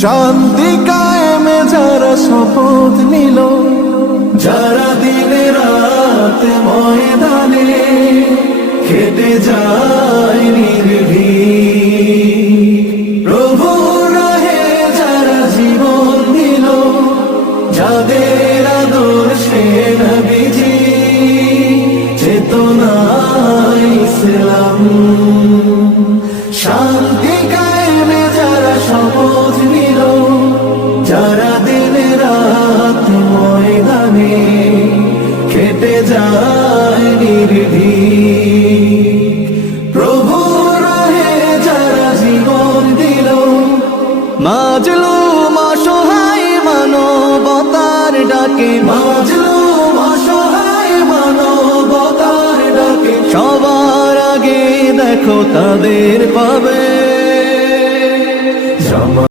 শান্তি কায়েমে যারা শপথ নিল, যারা দিনে রাতে ময়দানে খেটে যায় নির্ভীক, প্রভুর রাহে যারা জীবন দিল, যাদের আদর্শে নবীজি চেতনা ইসলাম। শান্তি কায়েমে যারা শপথ নিল, যারা দিন রাত ময়দানে খেটে যায় নির্ভীক, প্রভুর রাহে যারা জীবন দিল, মাজলুম অসহায় মানবতার ডাকে, মাজলুম অসহায় মানবতার ডাকে, সবার আগে দেখো তাদের পাবে।